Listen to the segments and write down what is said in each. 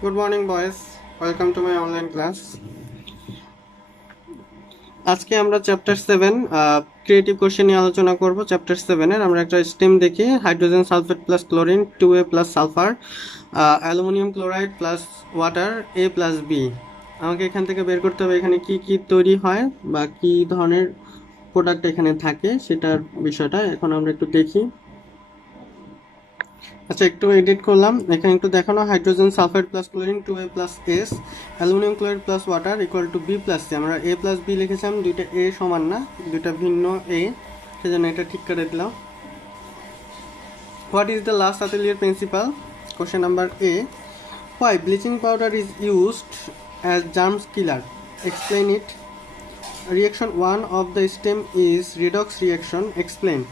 Good morning, boys. Welcome to my online class. আজকে আমরা চ্যাপ্টার 7 creative question নিয়ে আলোচনা করব। চ্যাপ্টার 7 এর আমরা একটা স্টেম দেখি। Hydrogen sulphate plus chlorine 2A plus sulphur, aluminium chloride plus water A plus B। আমাকে এখান থেকে বের করতে হবে এখানে কি কি তৈরি হয় বা কি ধরনের প্রোডাক্ট এখানে থাকে সেটার বিষয়টা এখন আমরা একটু দেখি। আচ্ছা, একটু এডিট করলাম। এখানে একটু দেখানো, hydrogen sulphide plus chlorine 2A plus S, aluminium chloride plus water equal to B plus C. আমরা এ প্লাস বি লিখেছিলাম, দুইটা এ সমান না, দুইটা ভিন্ন এ, সেজন্য এটা ঠিক করে দিলাম। What is the last atelier principle? Question number A, why bleaching powder is used as germs killer? Explain it. Reaction 1 of the stem is redox reaction. Explain.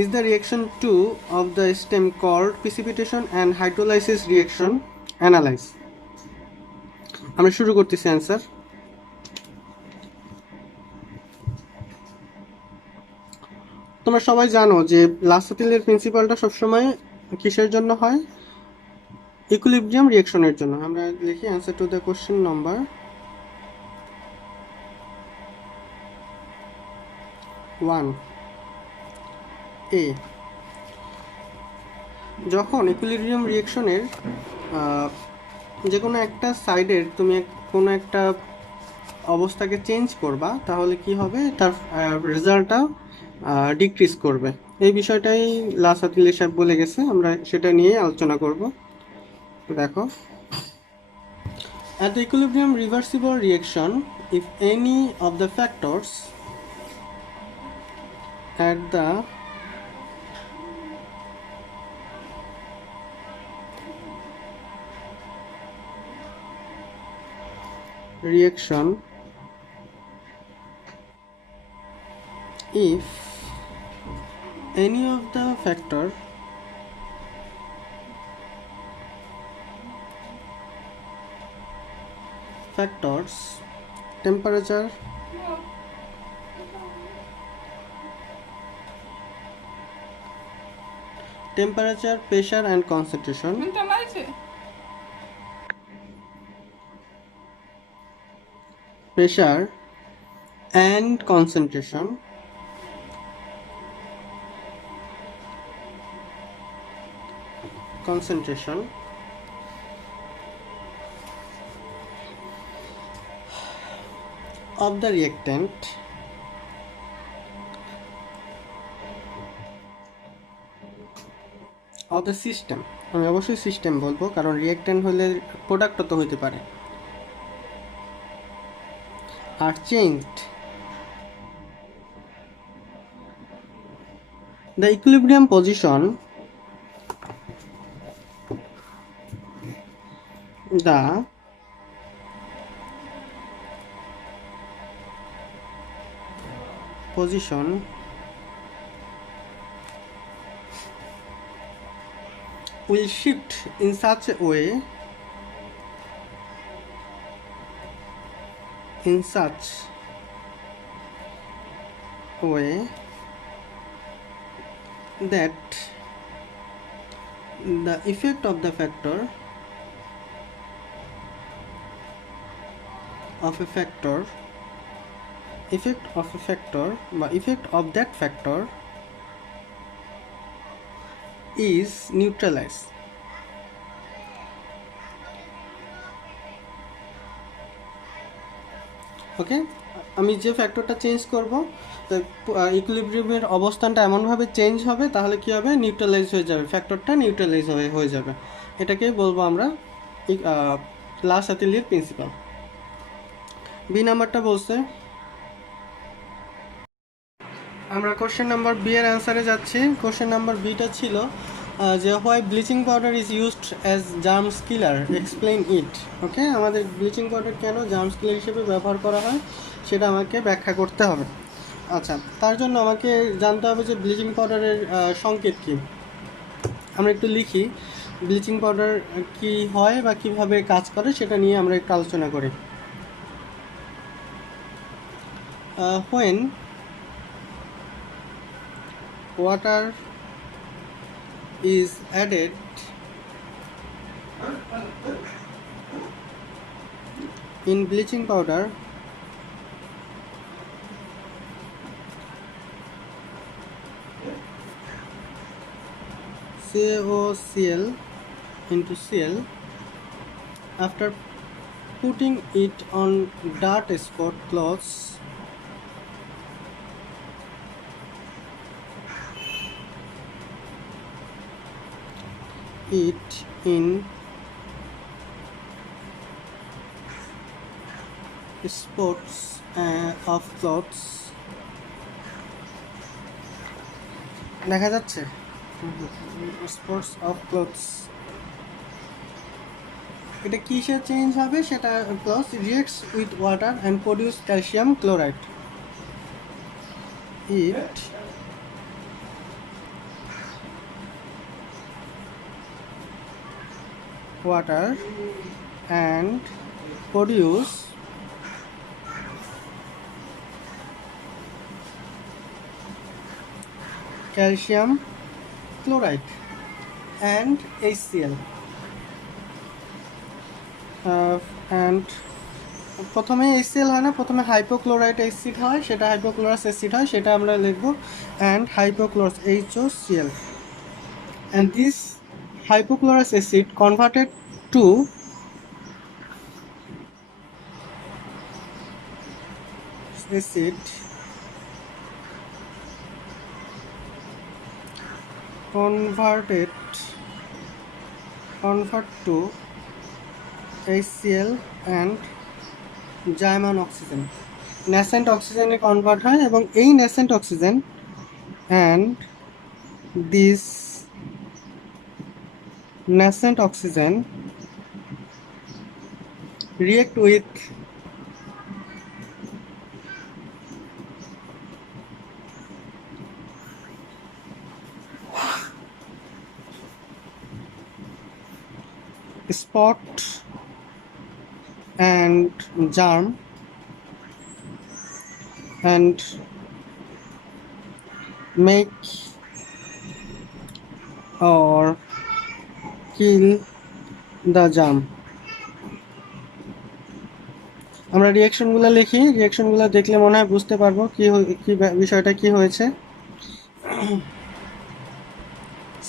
Is the reaction 2 of the stem called precipitation and hydrolysis reaction? Analyze. আমরা শুরু করতেছি অ্যান্সার। তোমরা সবাই জানো যে লাসাতিলের প্রিন্সিপালটা সবসময় কিসের জন্য হয়? ইকুইলিব্রিয়াম রিঅ্যাকশনের জন্য। আমরা লিখি answer to the question number 1 এ। যখন ইকুইলিব্রিয়াম রিঅ্যাকশনের যে কোনো একটা সাইডের তুমি কোনো একটা অবস্থাকে চেঞ্জ করবা, তাহলে কি হবে, তার রেজাল্টটা ডিক্রিজ করবে। এই বিষয়টাই লাসাতিল সাহেব বলে গেছে, আমরা সেটা নিয়ে আলোচনা করব। দেখো, at the equilibrium reversible reaction, if any of the factors at the reaction, if any of the factors temperature, pressure and concentration, pressure and concentration of the reactant of the system, আমি অবশ্যই সিস্টেম বলবো কারণ রিঅ্যাক্ট্যান্ট হলে প্রোডাক্টও তো হতে পারে, are changed, the equilibrium position, the position will shift in such a way that the effect of the factor বা effect of that factor is neutralized. ওকে, আমি যে ফ্যাক্টরটা চেঞ্জ করব, ইকুইলিব্রিয়ামের অবস্থানটা এমনভাবে চেঞ্জ হবে, তাহলে কি হবে, নিউট্রালাইজ হয়ে যাবে, ফ্যাক্টরটা নিউট্রালাইজ হয়ে যাবে। এটাকেই বলবো আমরা লাসাতিলের প্রিন্সিপাল। বি নাম্বারটা বলছে, আমরা কোশ্চেন নাম্বার বি এর অ্যান্সারে যাচ্ছি। কোশ্চেন নাম্বার বিটা ছিল যে why bleaching powder is used as germs killer, explain it. Okay, আমাদের ব্লিচিং পাউডার কেন জার্মস কিলার হিসেবে ব্যবহার করা হয় সেটা আমাকে ব্যাখ্যা করতে হবে। আচ্ছা, তার জন্য আমাকে জানতে হবে যে ব্লিচিং পাউডারের সংকেত কী। আমরা একটু লিখি, ব্লিচিং পাউডার কি হয় বা কিভাবে কাজ করে সেটা নিয়ে আমরা একটু আলোচনা করি। when water is added in bleaching powder CaOCl into Cl. After putting it on dirt spot cloths, it in spots of cloths. দেখা যাচ্ছে spots of cloths. এটা কিসে চেঞ্জ হবে সেটা plus reacts with water and produce calcium chloride. It water and produce calcium chloride and HCl. And প্রথমে HCl হয় না, প্রথমে হাইপোক্লোরাইট অ্যাসিড হয়, সেটা হাইপোক্লোরাস অ্যাসিড হয়, সেটা আমরা লিখব and hypochlorous HOCl. And this hypochlorous acid converted to convert to HCl and জাইমান অক্সিজেন, ন্যাসেন্ট অক্সিজেনে কনভার্ট হয় এবং এই nascent oxygen and this nascent oxygen react with spot and germ and make or kill the germ. আমরা রিঅ্যাকশনগুলো লিখি, রিঅ্যাকশনগুলো দেখলে মনে হয় বুঝতে পারবো কি বিষয়টা কি হয়েছে।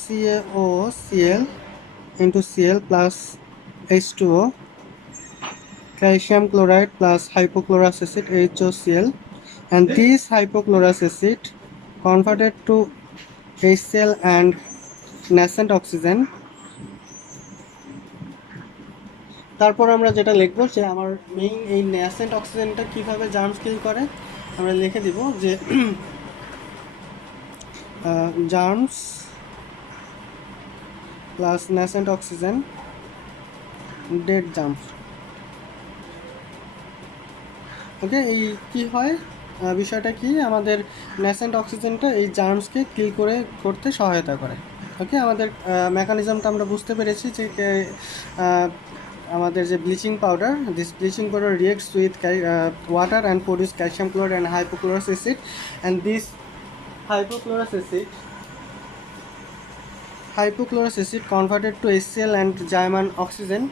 CaOCl into Cl plus H2O, calcium chloride plus hypochlorous acid HOCl, and this hypochlorous acid converted to HCl and nascent oxygen. তারপর আমরা যেটা লিখবো যে আমার মেইন এই ন্যাসেন্ট অক্সিজেনটা কিভাবে জার্মস কিল করে আমরা লিখে দিব যে germs plus nascent oxygen dead germs. Okay, এই কি হয় বিষয়টা কি, আমাদের ন্যাসেন্ট অক্সিজেনটা এই জার্মসকে কিল করতে সহায়তা করে। ওকে, আমাদের মেকানিজমটা আমরা বুঝতে পেরেছি যে আমাদের যে bleaching powder, this bleaching powder reacts with water and produce calcium chloride and hypochlorous acid, and this hypochlorous acid converted to HCl and German oxygen,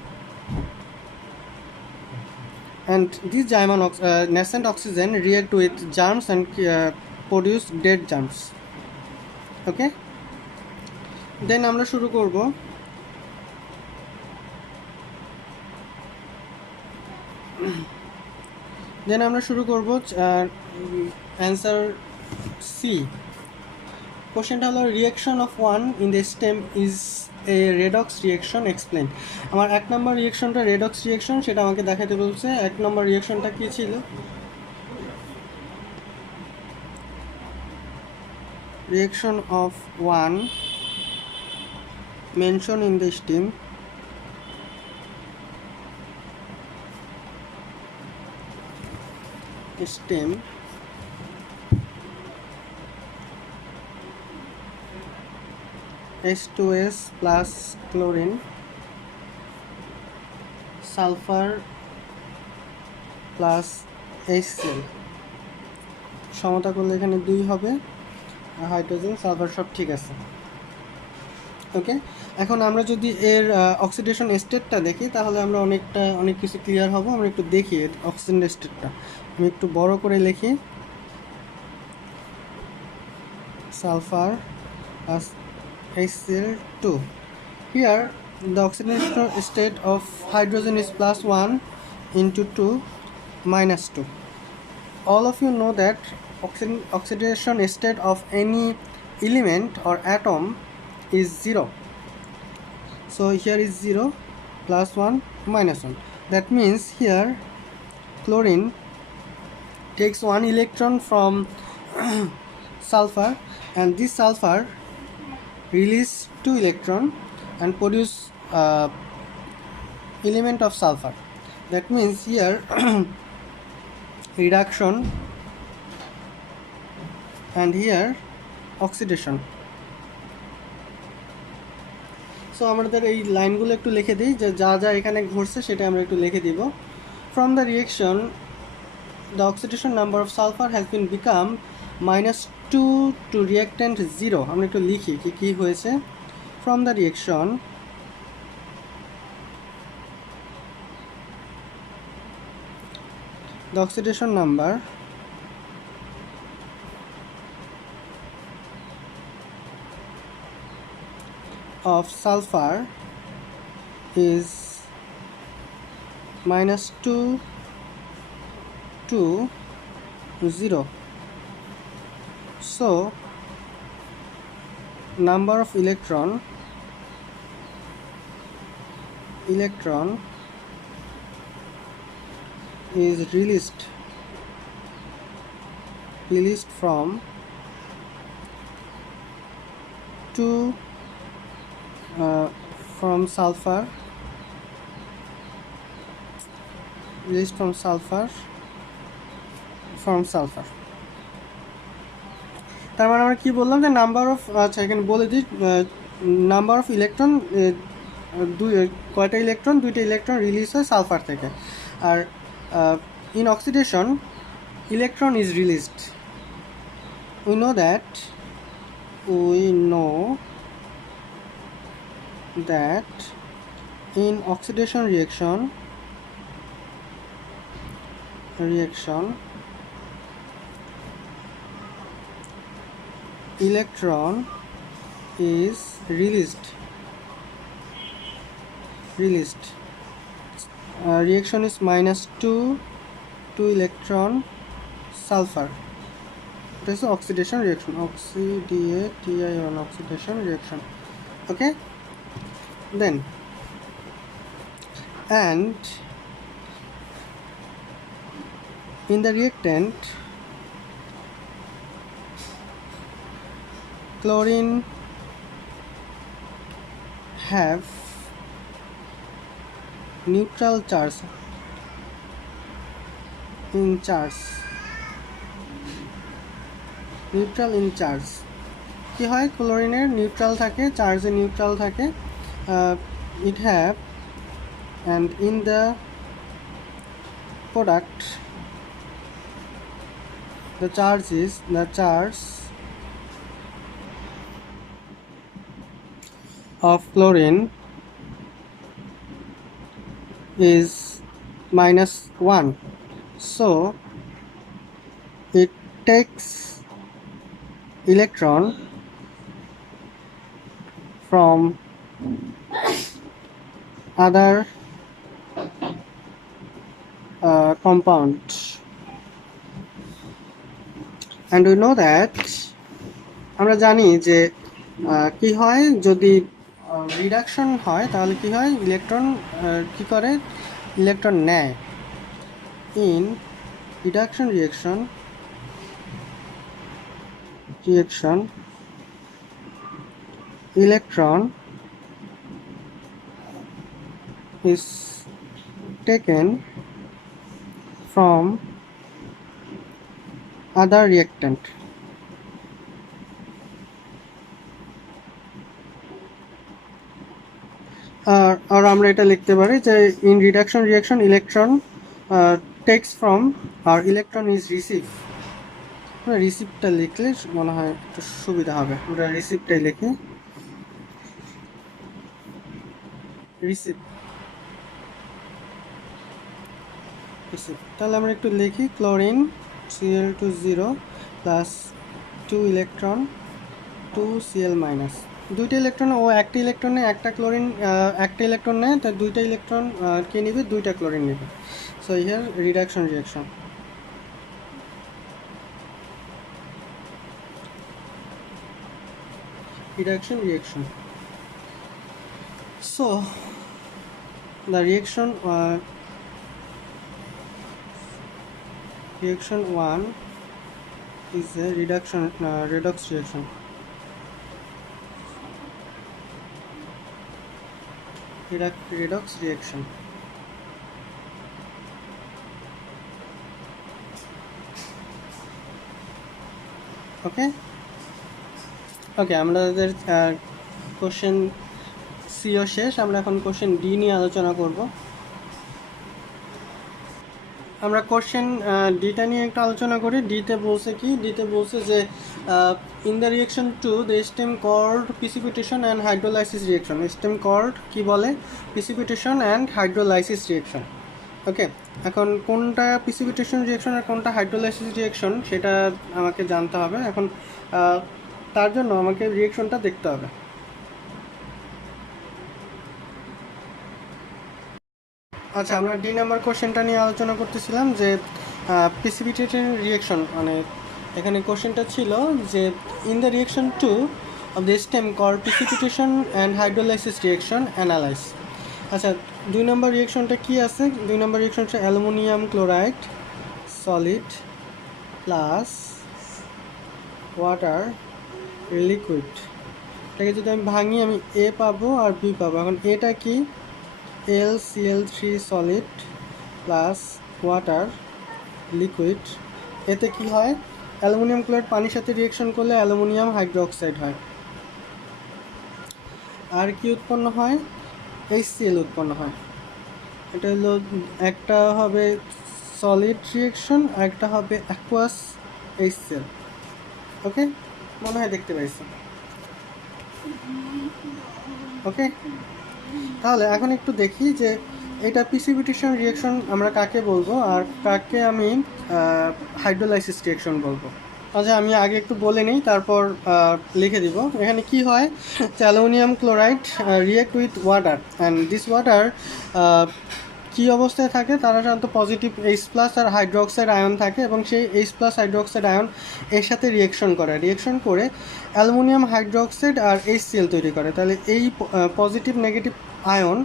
and this German nascent oxygen react with germs and produce dead germs. Okay, then আমরা শুরু করব answer C. কোশ্চেনটা হলো reaction of one in the stem is a redox reaction, explain. আমার 1 নম্বর রিয়াকশনটা redox reaction, সেটা আমাকে দেখাতে বলছে। 1 নম্বর রিয়াকশনটা কী ছিল? Reaction of one mention in the stem H2S plus chlorine, sulfur plus HCl, সমতা করলে এখানে 2 হবে, হাইড্রোজেন সালফার সব ঠিক আছে। ওকে, এখন আমরা যদি এর অক্সিডেশন স্টেটটা দেখি তাহলে আমরা অনেক কিছু ক্লিয়ার হব। আমরা একটু দেখি এর অক্সিজেন স্টেটটা। আমি একটু বড় করে লিখি, sulphur plus HCl2. Here the oxidation state of hydrogen is +1 into 2 minus 2. All of you know that oxidation state of any element or atom is 0. So here is 0 plus 1 minus 1. That means here chlorine takes 1 electron from sulfur, and this sulfur release 2 electron and produce element of sulfur. That means here reduction and here oxidation. So আমাদের এই লাইনগুলো একটু লিখে দিই, যে যা যা এখানে ঘটছে সেটা আমরা একটু লিখে দিব। From the reaction the oxidation number of sulfur has been become -2 to reactant 0. আমরা একটু লিখি কি হয়েছে। from the reaction the oxidation number of sulfur is -2 to 0. So number of electron is released from 2 from sulfur, released from sulfur. তার মানে আমরা কি বললাম যে নাম্বার অফ, আচ্ছা এখানে বলে দিই, নাম্বার অফ ইলেকট্রন, কয়টা ইলেকট্রন, 2টা ইলেকট্রন রিলিজ হয় সালফার থেকে। আর in oxidation electron is released. we know that in oxidation reaction electron is released. Reaction is -2 electron sulfur. This is oxidation reaction, oxidation reaction. Okay, then and in the reactant chlorine have neutral charge in charge. কি হয়, ক্লোরিনের নিউট্রাল থাকে, চার্জে নিউট্রাল থাকে। it have, and in the product the charge of chlorine is -1. So it takes electron from other compound, and we know that আমরা জানি যে কি হয়, যদি রিডাকশন হয় তাহলে কি হয়, ইলেকট্রন কি করে, ইলেকট্রন নেয়। In reduction reaction electron is taken from other reactant. আর আমরা এটা লিখতে পারি যে in reduction reaction electron takes from আর ইলেকট্রন ইজ রিসিভ। রিসিভটা লিখলে মনে হয় একটু সুবিধা হবে, আমরা রিসিভটাই লিখি। রিসিভ। তাহলে আমরা একটু লিখি, ক্লোরিন Cl2 প্লাস 2 ইলেকট্রন 2 Cl মাইনাস। দুইটা ইলেকট্রন ও একটা ইলেকট্রনে একটা ক্লোরিন একটা ইলেকট্রন নেয়, তাই দুইটা ইলেকট্রন কে নেবে, দুইটা ক্লোরিন নেবে। So here reduction reaction. Reduction reaction. So the reaction 1 is a redox reaction. Redox reaction. Okay. আমাদের কোশ্চেন সিও শেষ। আমরা এখন কোশ্চেন ডি নিয়ে আলোচনা করব। আমরা কোশ্চেন ডিটা নিয়ে একটু আলোচনা করি। ডিতে বলছে যে in the reaction two the step called precipitation and hydrolysis reaction. Step called কি বলে? Precipitation and hydrolysis reaction. Okay, এখন কোনটা প্রিসিপিটেশন রিয়েকশন আর কোনটা হাইড্রোলাইসিস রিয়েকশন সেটা আমাকে জানতে হবে। এখন তার জন্য আমাকে রিয়েকশনটা দেখতে হবে। আচ্ছা, আমরা ডি নাম্বার কোশ্চেনটা নিয়ে আলোচনা করতেছিলাম যে প্রিসিপিটেশন রিয়েকশন, মানে এখানে কোশ্চেনটা ছিল যে in the reaction two of the step called precipitation and hydrolysis reaction analyse. আচ্ছা, 2 নম্বর রিয়েকশনটা কি আছে? 2 নম্বর রিয়েকশনটা aluminium chloride solid plus water liquid. এটাকে যদি আমি ভাঙি, আমি এ পাবো আর বি পাবো। এখন এটা কি? LCl3 solid plus water liquid. এতে কি হয়? অ্যালুমিনিয়াম ক্লোরাইড পানির সাথে রিয়েকশন করলে অ্যালুমিনিয়াম হাইড্রোক্সাইড হয়। আর কি উৎপন্ন হয়? HCl উৎপন্ন হয়। এটা হলো, একটা হবে সলিড রিয়েকশন আর একটা হবে অ্যাকুয়াস HCl। ওকে, মনে হয় দেখতে পাইছি। ওকে, তাহলে এখন একটু দেখি যে এটা প্রিসিপিটেশন রিয়েকশন আমরা কাকে বলবো আর কাকে আমি হাইড্রোলাইসিস রিয়েকশন বলবো। আচ্ছা, আমি আগে একটু বলে নিই, তারপর লিখে দিব। এখানে কি হয়? Aluminium chloride react with water and this water কী অবস্থায় থাকে? তারা সাধারণত পজিটিভ H+ আর হাইড্রোক্সাইড আয়ন থাকে এবং সেই H+ হাইড্রোক্সাইড আয়ন এর সাথে রিয়েকশন করে অ্যালুমিনিয়াম হাইড্রোক্সাইড আর HCl তৈরি করে। তাহলে এই পজিটিভ নেগেটিভ আয়ন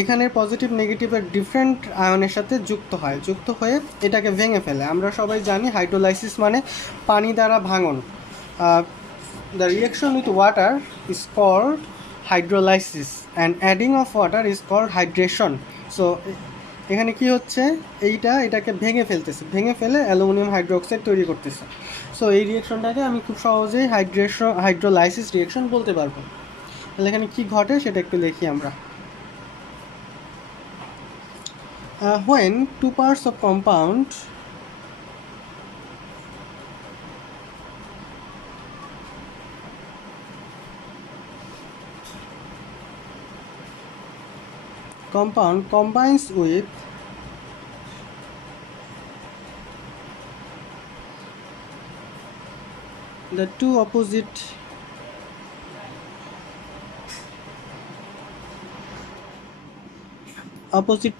এখানের পজিটিভ নেগেটিভের ডিফারেন্ট আয়নের সাথে যুক্ত হয়ে এটাকে ভেঙে ফেলে। আমরা সবাই জানি হাইড্রোলাইসিস মানে পানি দ্বারা ভাঙন। The reaction with water is called hydrolysis and adding of water is called hydration. So এখানে কি হচ্ছে? এটাকে ভেঙে ফেলে অ্যালুমিনিয়াম হাইড্রোক্সাইড তৈরি করতেছে। সো এই রিয়েকশনটাকে আমি খুব সহজেই হাইড্রোলাইসিস রিয়েকশন বলতে পারবো। তাহলে এখানে কি ঘটে সেটা একটু দেখি আমরা। When 2 parts of compound combines with the two opposite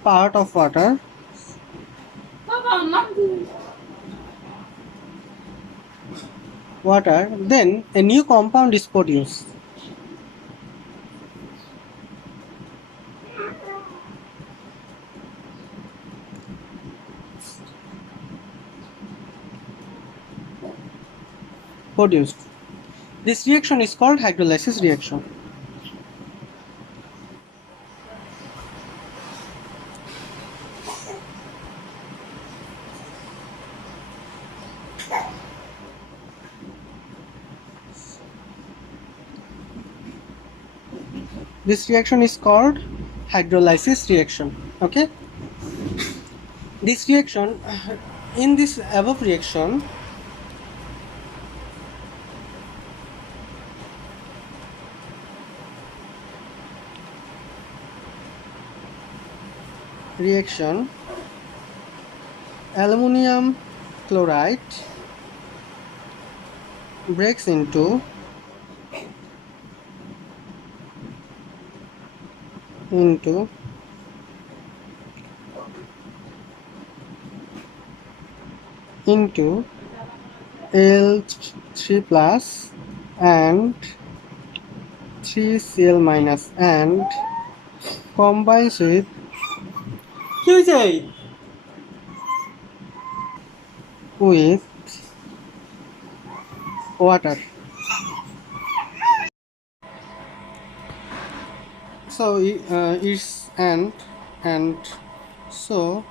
part of water, then a new compound is produced. This reaction is called hydrolysis reaction. This reaction is called hydrolysis reaction. Okay, this reaction, in this above reaction, reaction aluminum chloride breaks into Al3 plus and 3Cl minus and combines with water. So it's and so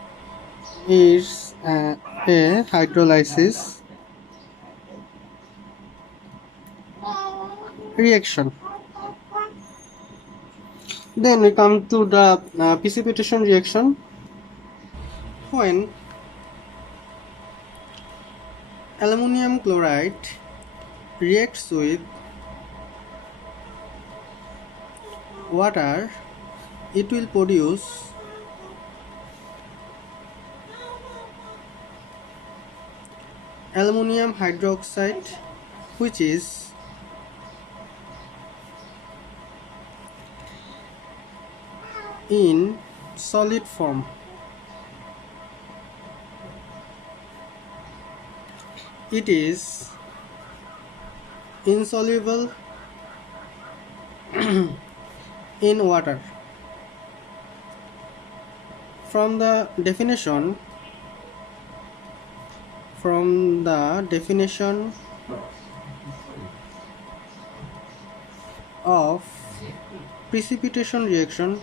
is a hydrolysis reaction. Then we come to the precipitation reaction. When aluminum chloride reacts with water, it will produce aluminum hydroxide, which is in solid form. It is insoluble in water. From the definition of precipitation reaction,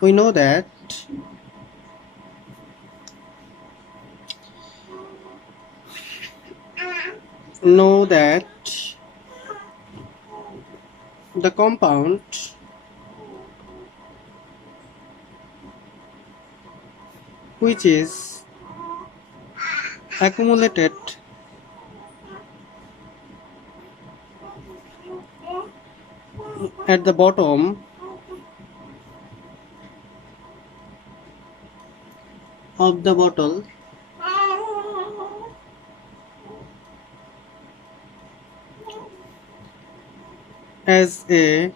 we know that the compound which is accumulated at the bottom of the bottle as a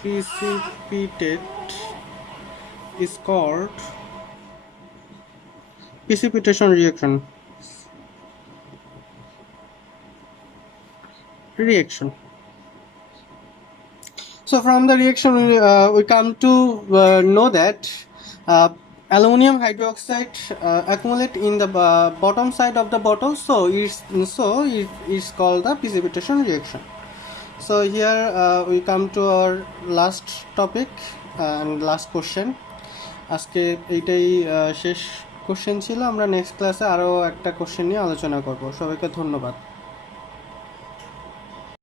precipitate is called precipitation reaction. So from the reaction we come to know that aluminum hydroxide accumulate in the bottom side of the bottle, so it is called the precipitation reaction. So here we come to our last topic and last question. আজকে এইটাই শেষ কোশ্চেন ছিল। আমরা নেক্সট ক্লাসে আরও একটা কোশ্চেন নিয়ে আলোচনা করব। সবাইকে ধন্যবাদ।